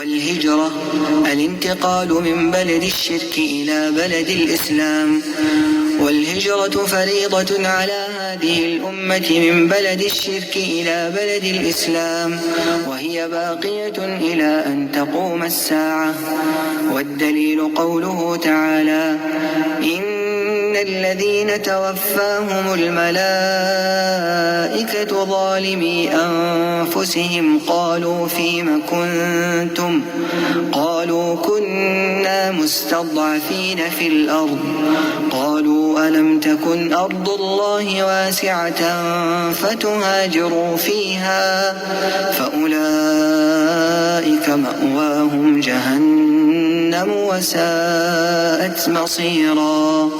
والهجرة الانتقال من بلد الشرك إلى بلد الإسلام. والهجرة فريضة على هذه الأمة من بلد الشرك إلى بلد الإسلام، وهي باقية إلى أن تقوم الساعة. والدليل قوله تعالى: إن الذين توفاهم الملائكة ظالمي أنفسهم قالوا فيم كنتم؟ قالوا كنا مستضعفين في الأرض. قالوا ألم تكن أرض الله واسعة فتهاجروا فيها فأولئك مأواهم جهنم وساءت مصيرا.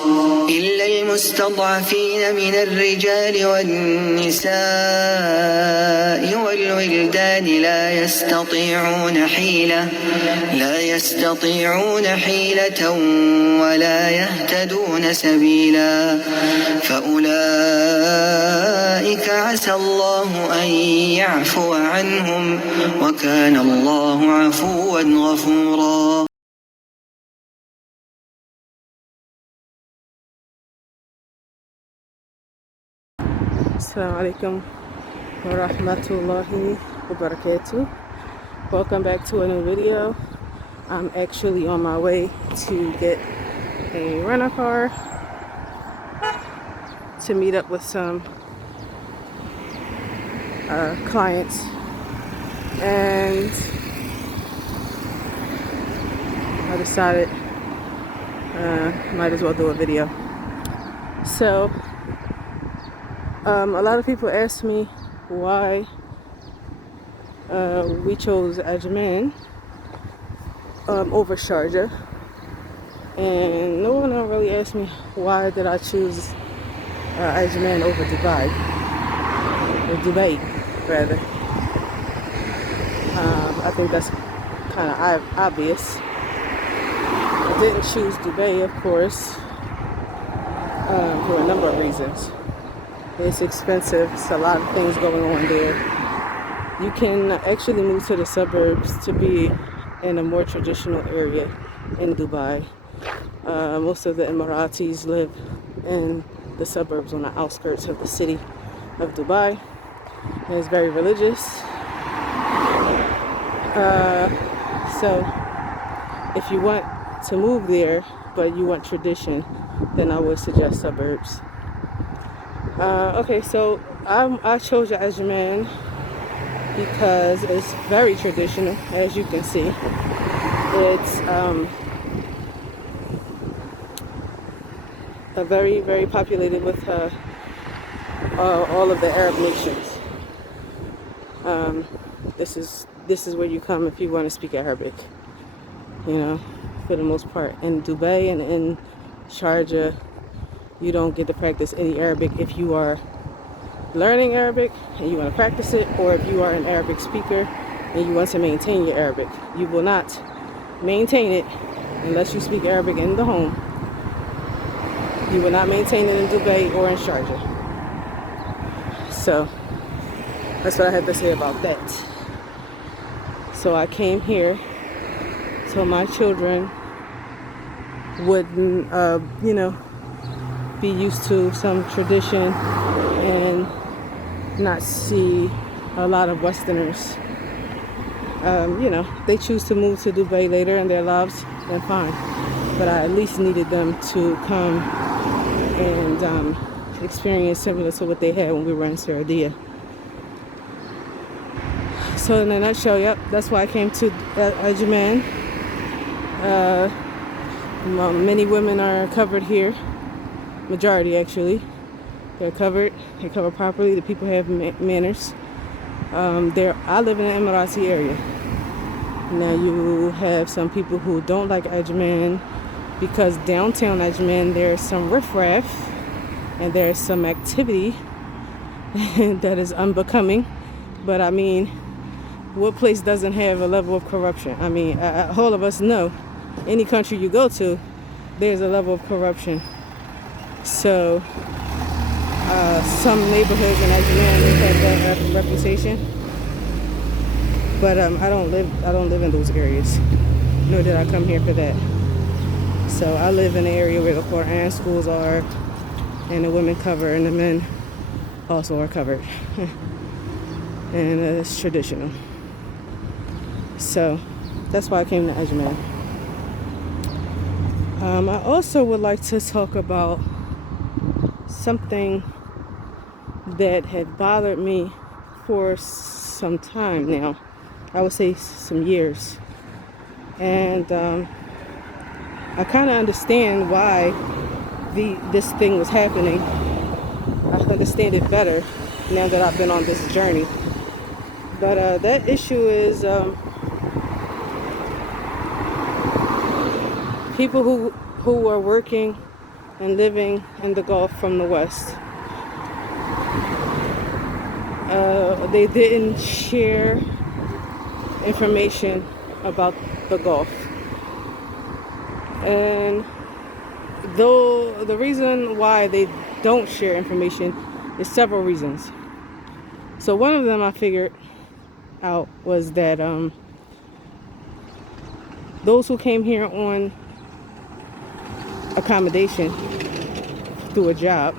إلا المستضعفين من الرجال والنساء والولدان لا يستطيعون حيلة ولا يهتدون سبيلا، فأولئك عسى الله أن يعفو عنهم، وكان الله عفوا غفورا. Assalamu alaikum wa rahmatullahi wa barakatuh. Welcome back to a new video. I'm actually on my way to get a rental car to meet up with some clients, and I decided might as well do a video. So a lot of people ask me why we chose Ajman over Sharjah, and no one really asked me why did I choose Ajman over Dubai, or Dubai rather. I think that's kind of obvious. I didn't choose Dubai, of course, for a number of reasons. It's expensive. It's a lot of things going on there. You can actually move to the suburbs to be in a more traditional area in Dubai. Most of the Emiratis live in the suburbs on the outskirts of the city of Dubai. And it's very religious. So if you want to move there, but you want tradition, then I would suggest suburbs. Okay, so I chose Ajman because it's very traditional, as you can see. It's a very, very populated with all of the Arab nations. This is where you come if you want to speak Arabic, you know, for the most part. In Dubai and in Sharjah, you don't get to practice any Arabic if you are learning Arabic and you want to practice it, or if you are an Arabic speaker and you want to maintain your Arabic. You will not maintain it unless you speak Arabic in the home. You will not maintain it in Dubai or in Sharjah. So that's what I had to say about that. So I came here so my children wouldn't, be used to some tradition and not see a lot of Westerners. They choose to move to Dubai later in their lives, then fine. But I at least needed them to come and experience similar to what they had when we were in Saudiya. So in a nutshell, yep, that's why I came to Ajman. Many women are covered here. Majority actually. They're covered. They cover properly. The people have manners. I live in an Emirati area. Now you have some people who don't like Ajman because downtown Ajman there's some riffraff and there's some activity that is unbecoming. But I mean, what place doesn't have a level of corruption? I mean, all of us know any country you go to, there's a level of corruption. So some neighborhoods in Ajman have that reputation. But I don't live in those areas, nor did I come here for that. So I live in an area where the Quran schools are, and the women cover, and the men also are covered. And it's traditional. So that's why I came to Ajman. I also would like to talk about something that had bothered me for some time now. I would say some years. And I kind of understand why this thing was happening. I understand it better now that I've been on this journey. But that issue is people who are working and living in the Gulf from the West. They didn't share information about the Gulf. And though the reason why they don't share information is several reasons. So one of them I figured out was that those who came here on accommodation through a job,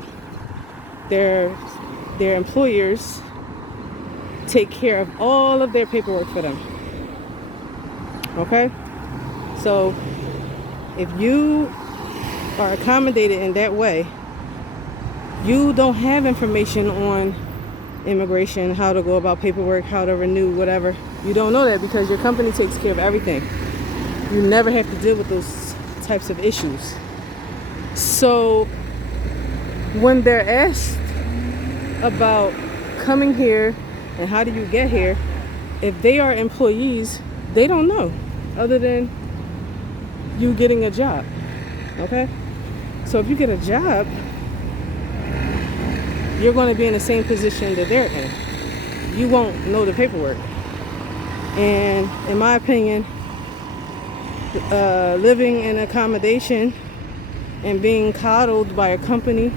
their employers take care of all of their paperwork for them. Okay? So if you are accommodated in that way, you don't have information on immigration, how to go about paperwork, how to renew, whatever. You don't know that because your company takes care of everything. You never have to deal with those types of issues. So when they're asked about coming here and how do you get here, if they are employees, they don't know other than you getting a job. Okay? So if you get a job, you're going to be in the same position that they're in. You won't know the paperwork. And in my opinion, living in accommodation and being coddled by a company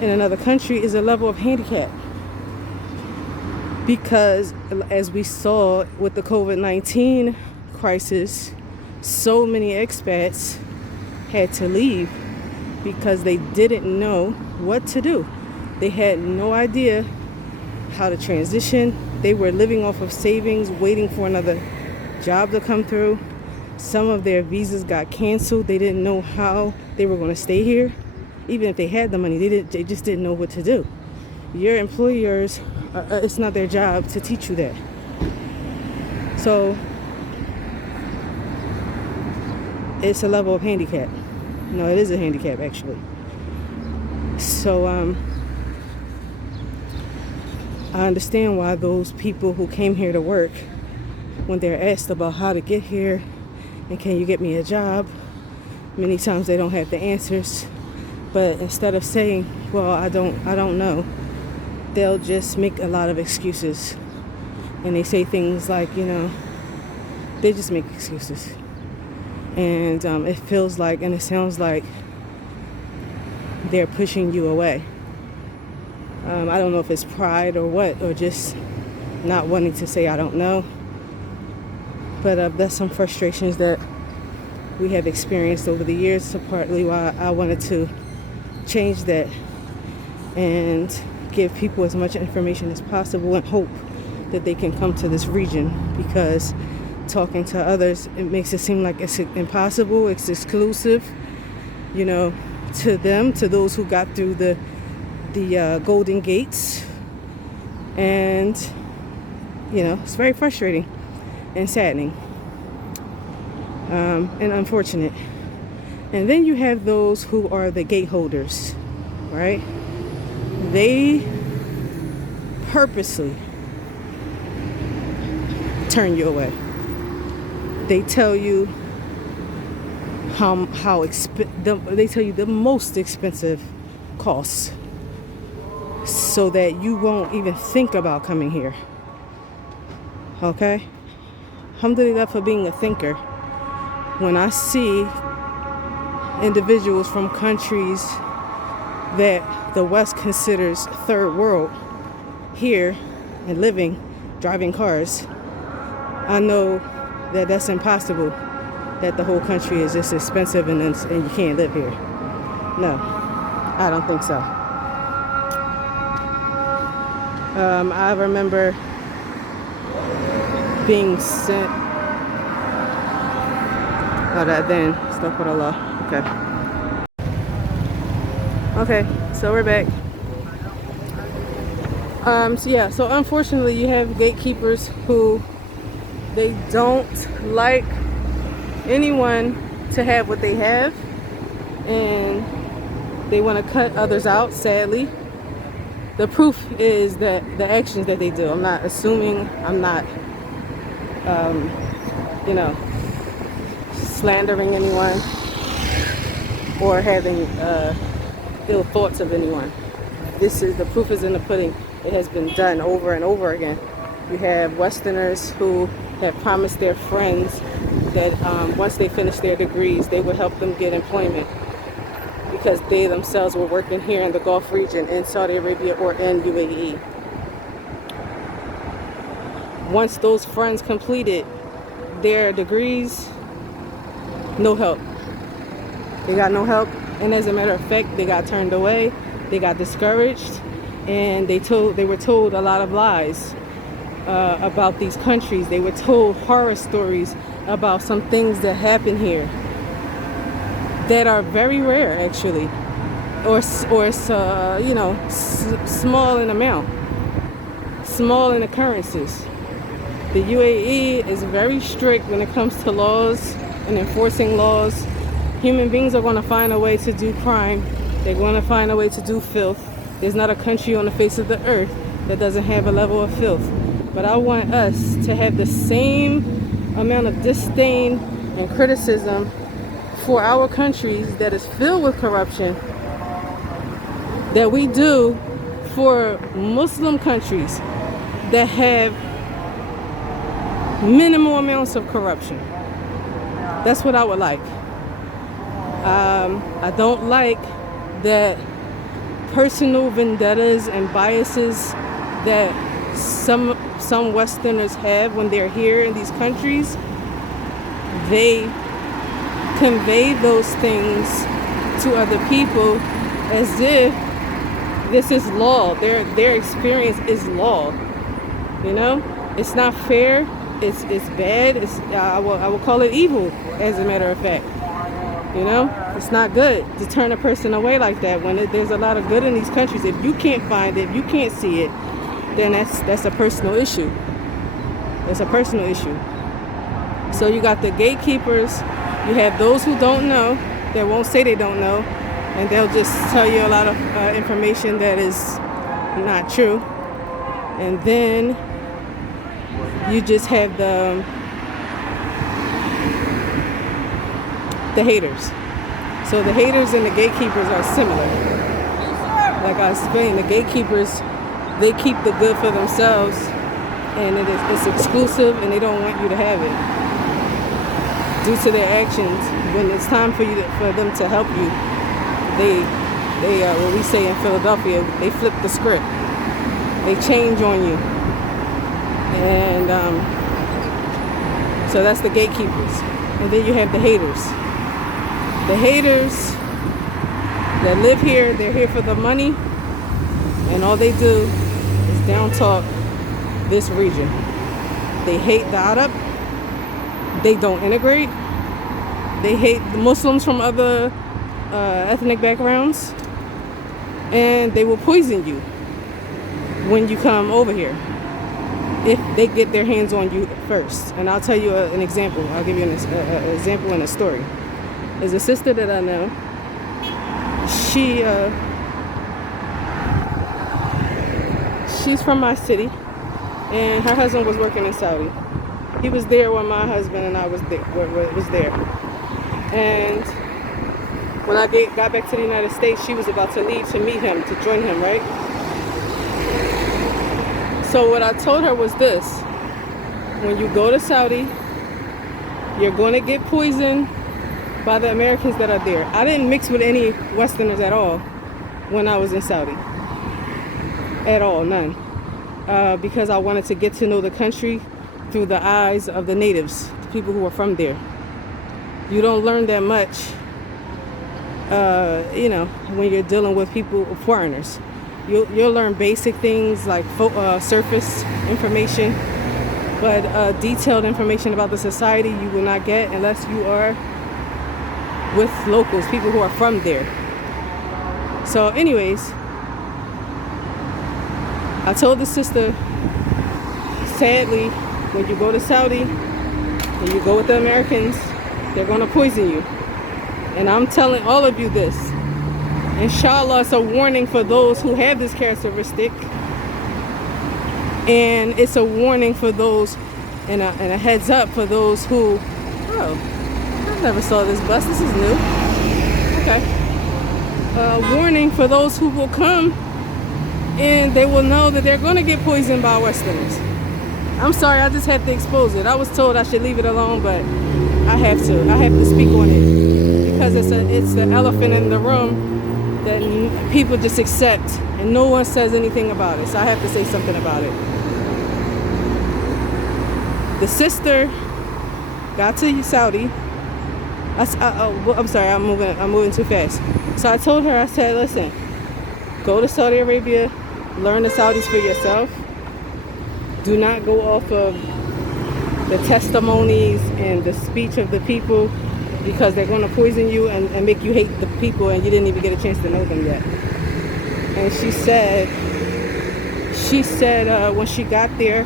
in another country is a level of handicap. Because as we saw with the COVID-19 crisis, so many expats had to leave because they didn't know what to do. They had no idea how to transition. They were living off of savings, waiting for another job to come through. Some of their visas got canceled. They didn't know how they were going to stay here. Even if they had the money, they just didn't know what to do. Your employers, it's not their job to teach you that. So it's a level of handicap. No, it is a handicap actually. So I understand why those people who came here to work, when they're asked about how to get here and can you get me a job, many times they don't have the answers. But instead of saying, well, I don't know, they'll just make a lot of excuses. And they say things like, they just make excuses. And it feels like, and it sounds like they're pushing you away. I don't know if it's pride or what, or just not wanting to say I don't know. But that's some frustrations that we have experienced over the years. So partly why I wanted to change that and give people as much information as possible and hope that they can come to this region, because talking to others, it makes it seem like it's impossible, it's exclusive, to them, to those who got through the golden gates. And it's very frustrating and saddening and unfortunate. And then you have those who are the gate holders, right? They purposely turn you away. They tell you they tell you the most expensive costs, so that you won't even think about coming here. Okay? Alhamdulillah for being a thinker. When I see individuals from countries that the West considers third world here and living, driving cars, I know that that's impossible, that the whole country is just expensive and you can't live here. No, I don't think so. I remember being sent. Oh, that then. Astaghfirullah. Okay, so we're back. So unfortunately you have gatekeepers who they don't like anyone to have what they have, and they want to cut others out, sadly. The proof is that the actions that they do. I'm not assuming, I'm not slandering anyone or having ill thoughts of anyone. The proof is in the pudding. It has been done over and over again. You have Westerners who have promised their friends that once they finish their degrees, they would help them get employment because they themselves were working here in the Gulf region, in Saudi Arabia or in UAE. Once those friends completed their degrees, no help. They got no help, and as a matter of fact, they got turned away. They got discouraged, and they were told a lot of lies about these countries. They were told horror stories about some things that happen here that are very rare, actually, or small in amount, small in occurrences. The UAE is very strict when it comes to laws and enforcing laws. Human beings are going to find a way to do crime. They're going to find a way to do filth. There's not a country on the face of the earth that doesn't have a level of filth. But I want us to have the same amount of disdain and criticism for our countries that is filled with corruption that we do for Muslim countries that have minimal amounts of corruption. That's what I would like. I don't like that personal vendettas and biases that some Westerners have when they're here in these countries. They convey those things to other people as if this is law. Their experience is law. It's not fair. It's bad. I will call it evil, as a matter of fact. It's not good to turn a person away like that when there's a lot of good in these countries. If you can't find it, if you can't see it, then that's a personal issue. It's a personal issue. So you got the gatekeepers. You have those who don't know, that won't say they don't know, and they'll just tell you a lot of information that is not true. And then you just have the haters. So the haters and the gatekeepers are similar. Like I explained, the gatekeepers, they keep the good for themselves, and it's exclusive, and they don't want you to have it. Due to their actions, when it's time for them to help you, they what we say in Philadelphia, they flip the script. They change on you. And so that's the gatekeepers. And then you have the haters. The haters that live here, they're here for the money, and all they do is down talk this region. They hate the Arab. They don't integrate. They hate the Muslims from other ethnic backgrounds, and they will poison you when you come over here if they get their hands on you first. And I'll tell you an example. I'll give you an example and a story. There's a sister that I know. She's from my city, and her husband was working in Saudi. He was there when my husband and I was there. And when I got back to the United States, she was about to leave to meet him, to join him, right? So what I told her was this: when you go to Saudi, you're going to get poisoned by the Americans that are there. I didn't mix with any Westerners at all when I was in Saudi. At all, none. Because I wanted to get to know the country through the eyes of the natives, the people who are from there. You don't learn that much, when you're dealing with people, foreigners. You'll learn basic things like surface information, but detailed information about the society you will not get unless you are with locals, people who are from there. So anyways, I told the sister, sadly, when you go to Saudi and you go with the Americans, they're going to poison you. And I'm telling all of you this. Inshallah, it's a warning for those who have this characteristic. And it's a warning for those, and a heads up for those who, I never saw this bus. This is new. Okay. Warning for those who will come and they will know that they're going to get poisoned by Westerners. I'm sorry, I just have to expose it. I was told I should leave it alone, but I have to speak on it because it's the elephant in the room that people just accept and no one says anything about it. So I have to say something about it. The sister got to Saudi. I'm sorry, I'm moving too fast. So I told her, I said, listen, go to Saudi Arabia, learn the Saudis for yourself. Do not go off of the testimonies and the speech of the people, because they're going to poison you and make you hate the people and you didn't even get a chance to know them yet. And she said when she got there,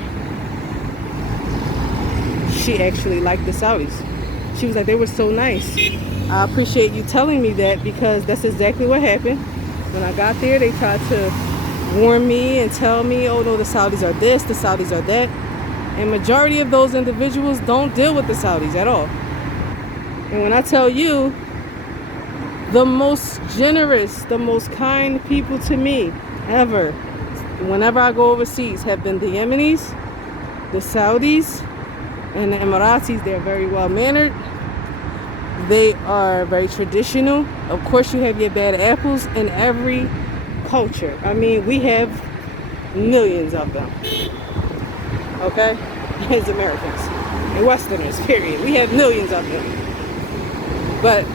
she actually liked the Saudis. She was like, they were so nice. I appreciate you telling me that, because that's exactly what happened. When I got there, they tried to warn me and tell me, oh no, the Saudis are this, the Saudis are that. And majority of those individuals don't deal with the Saudis at all. And when I tell you, the most generous, the most kind people to me ever, whenever I go overseas, have been the Yemenis, the Saudis, and the Emiratis. They're very well mannered. They are very traditional. Of course, you have your bad apples in every culture. I mean, we have millions of them. Okay? As Americans and Westerners, period. We have millions of them. But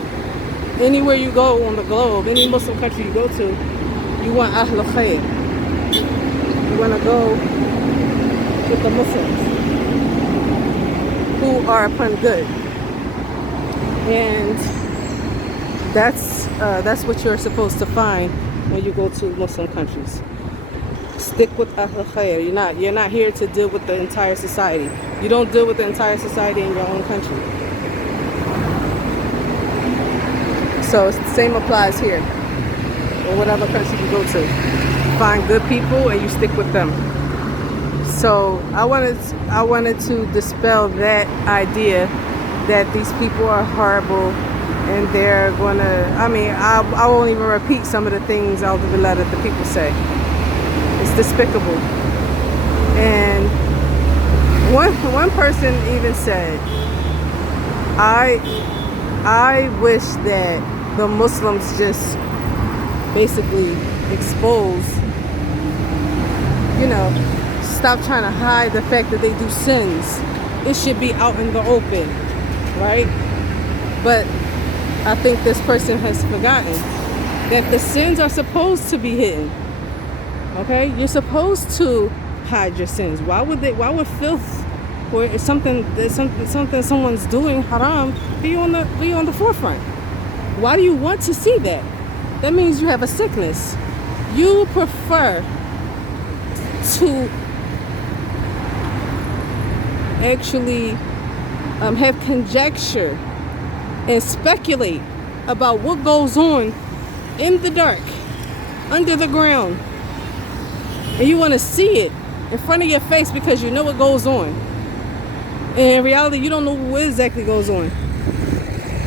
anywhere you go on the globe, any Muslim country you go to, you want Ahl Khair. You want to go with the Muslims who are upon good. And that's what you're supposed to find when you go to Muslim countries. Stick with Ahl Khair. You're not here to deal with the entire society. You don't deal with the entire society in your own country. So the same applies here, or whatever country you go to. Find good people and you stick with them. So I wanted to dispel that idea that these people are horrible and they're gonna. I mean, I won't even repeat some of the things out of the letter that the people say. It's despicable. And one person even said, I wish that the Muslims just basically expose, stop trying to hide the fact that they do sins. It should be out in the open, right? But I think this person has forgotten that the sins are supposed to be hidden. Okay? You're supposed to hide your sins. Why would filth or something someone's doing haram be on the forefront? Why do you want to see that? That means you have a sickness. You prefer to actually have conjecture and speculate about what goes on in the dark, under the ground, and you want to see it in front of your face because you know what goes on. And in reality, you don't know what exactly goes on.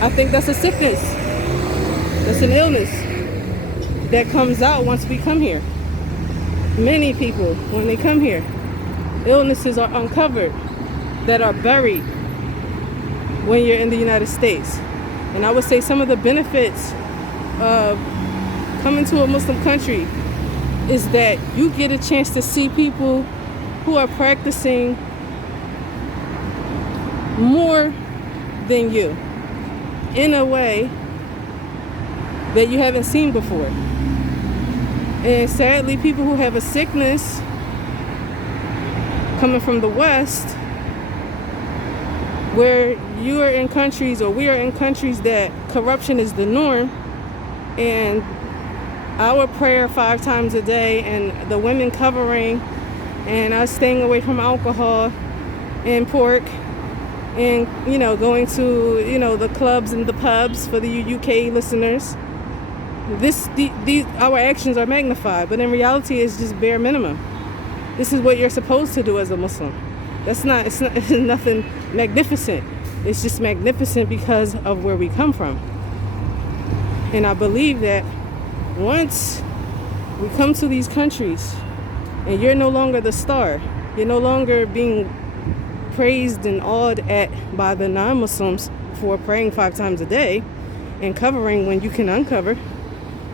I think that's a sickness. That's an illness that comes out once we come here. Many people, when they come here, illnesses are uncovered that are buried when you're in the United States. And I would say some of the benefits of coming to a Muslim country is that you get a chance to see people who are practicing more than you in a way that you haven't seen before. And sadly, people who have a sickness coming from the West, where you are in countries, or we are in countries that corruption is the norm, and our prayer 5 times a day, and the women covering, and us staying away from alcohol and pork, and going to the clubs and the pubs for the UK listeners. These our actions are magnified, but in reality, it's just bare minimum. This is what you're supposed to do as a Muslim. It's nothing magnificent. It's just magnificent because of where we come from. And I believe that once we come to these countries and you're no longer the star, you're no longer being praised and awed at by the non-Muslims for praying 5 times a day and covering when you can uncover,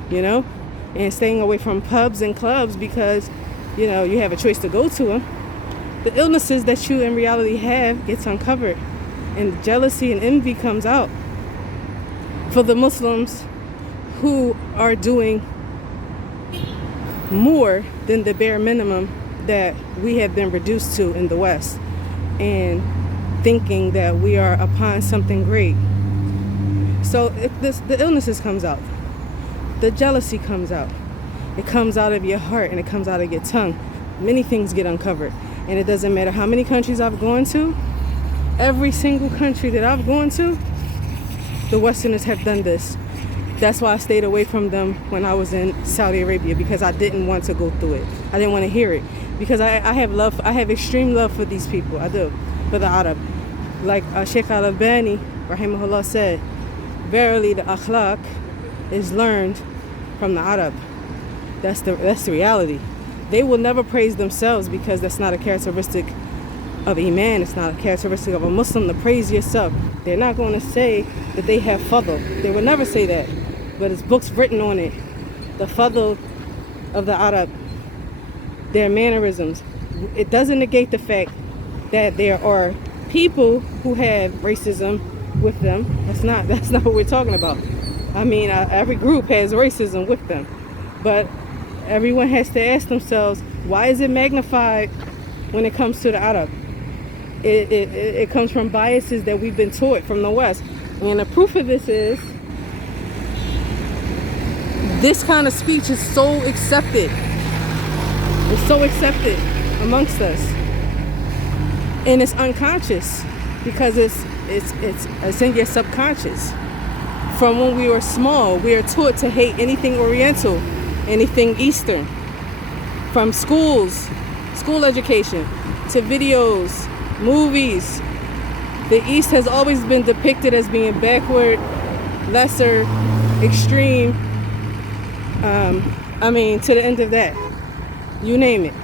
and staying away from pubs and clubs because, you have a choice to go to them. The illnesses that you in reality have gets uncovered, and jealousy and envy comes out for the Muslims who are doing more than the bare minimum that we have been reduced to in the West, and thinking that we are upon something great. So the illnesses comes out, the jealousy comes out, it comes out of your heart, and it comes out of your tongue. Many things get uncovered, and it doesn't matter how many countries I've gone to. Every single country that I've gone to, the Westerners have done this. That's why I stayed away from them when I was in Saudi Arabia, because I didn't want to go through it. I didn't want to hear it, because I have extreme love for these people. I do, for the Arab. Like Sheikh Al-Albani, rahimahullah, said, verily the akhlaq is learned from the Arab. That's the reality. They will never praise themselves, because that's not a characteristic of Iman. It's not a characteristic of a Muslim to praise yourself. They're not going to say that they have fadl. They will never say that. But it's books written on it. The fadl of the Arab, their mannerisms. It doesn't negate the fact that there are people who have racism with them. That's not what we're talking about. I mean, every group has racism with them. But everyone has to ask themselves, why is it magnified when it comes to the Arab? It comes from biases that we've been taught from the West. And the proof of this is, this kind of speech is so accepted. It's so accepted amongst us. And it's unconscious, because it's in your subconscious. From when we were small, we are taught to hate anything Oriental, anything Eastern. From school education, to videos, movies. The East has always been depicted as being backward, lesser, extreme. To the end of that. You name it.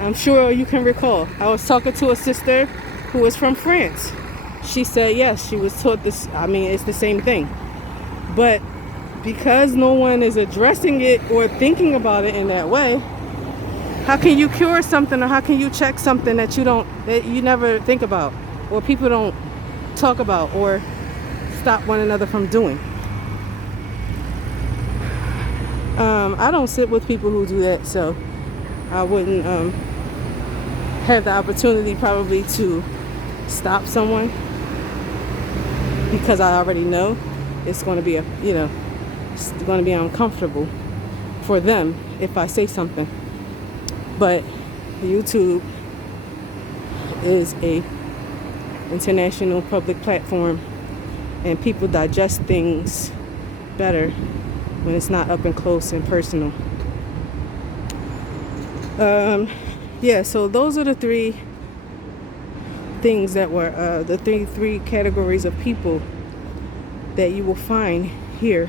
I'm sure you can recall. I was talking to a sister who was from France. She said, yes, she was taught this. It's the same thing. But because no one is addressing it or thinking about it in that way, how can you cure something, or how can you check something that you never think about, or people don't talk about, or stop one another from doing? I don't sit with people who do that, so I wouldn't have the opportunity probably to stop someone, because I already know it's going to be it's going to be uncomfortable for them if I say something. But YouTube is a international public platform, and people digest things better when it's not up and close and personal. So those are the 3 things that were the three categories of people that you will find here.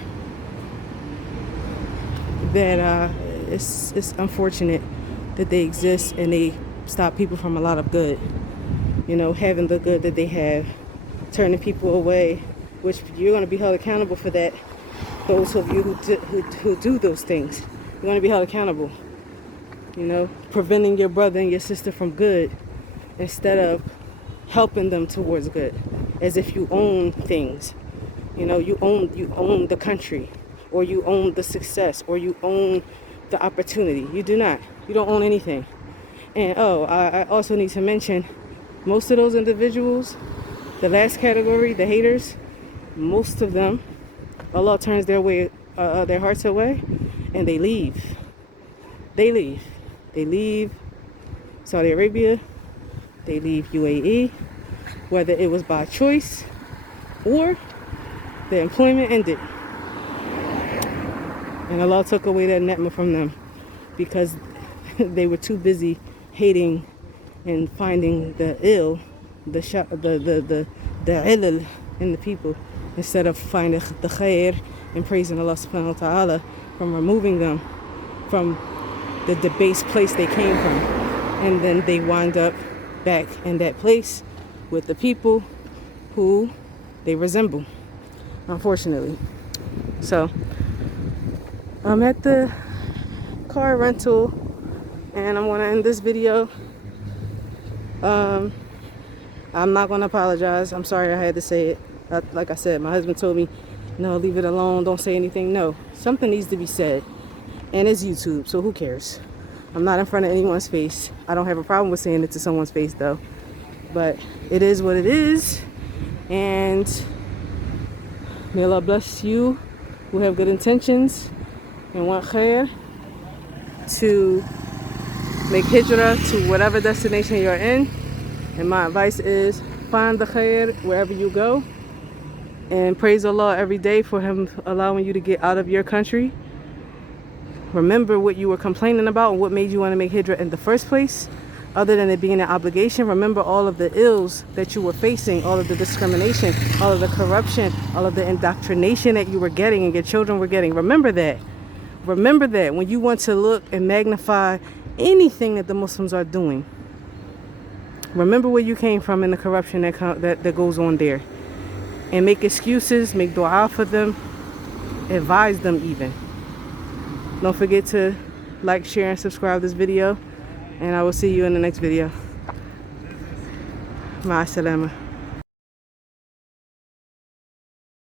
That it's unfortunate that they exist, and they stop people from a lot of good. Having the good that they have, turning people away, which you're going to be held accountable for that. Those of you who do those things, you're going to be held accountable. Preventing your brother and your sister from good, instead of helping them towards good, as if you own things. You know, you own the country, or you own the success, or you own the opportunity. You do not. You don't own anything. And I also need to mention, most of those individuals, the last category, the haters, most of them, Allah turns their hearts away, and they leave. They leave. They leave Saudi Arabia. They leave UAE, whether it was by choice or the employment ended. And Allah took away that ni'mah from them because they were too busy hating and finding the ill, the ilal in the people, instead of finding the khair and praising Allah subhanahu wa ta'ala from removing them from the debased place they came from. And then they wind up back in that place with the people who they resemble, unfortunately. So I'm at the car rental, and I'm gonna end this video. I'm not gonna apologize. I'm sorry I had to say it. Like I said, my husband told me, no, leave it alone, don't say anything. No, something needs to be said, and it's YouTube, so who cares? I'm not in front of anyone's face. I don't have a problem with saying it to someone's face though, but it is what it is. And may Allah bless you who have good intentions and want khair to make hijrah to whatever destination you're in. And my advice is, find the khair wherever you go, and praise Allah every day for Him allowing you to get out of your country. Remember what you were complaining about and what made you want to make hijrah in the first place, other than it being an obligation. Remember all of the ills that you were facing, all of the discrimination, all of the corruption, all of the indoctrination that you were getting and your children were getting. Remember that. Remember that when you want to look and magnify anything that the Muslims are doing. Remember where you came from and the corruption that goes on there. And make excuses, make dua for them, advise them even. Don't forget to like, share, and subscribe this video. And I will see you in the next video. Ma salama.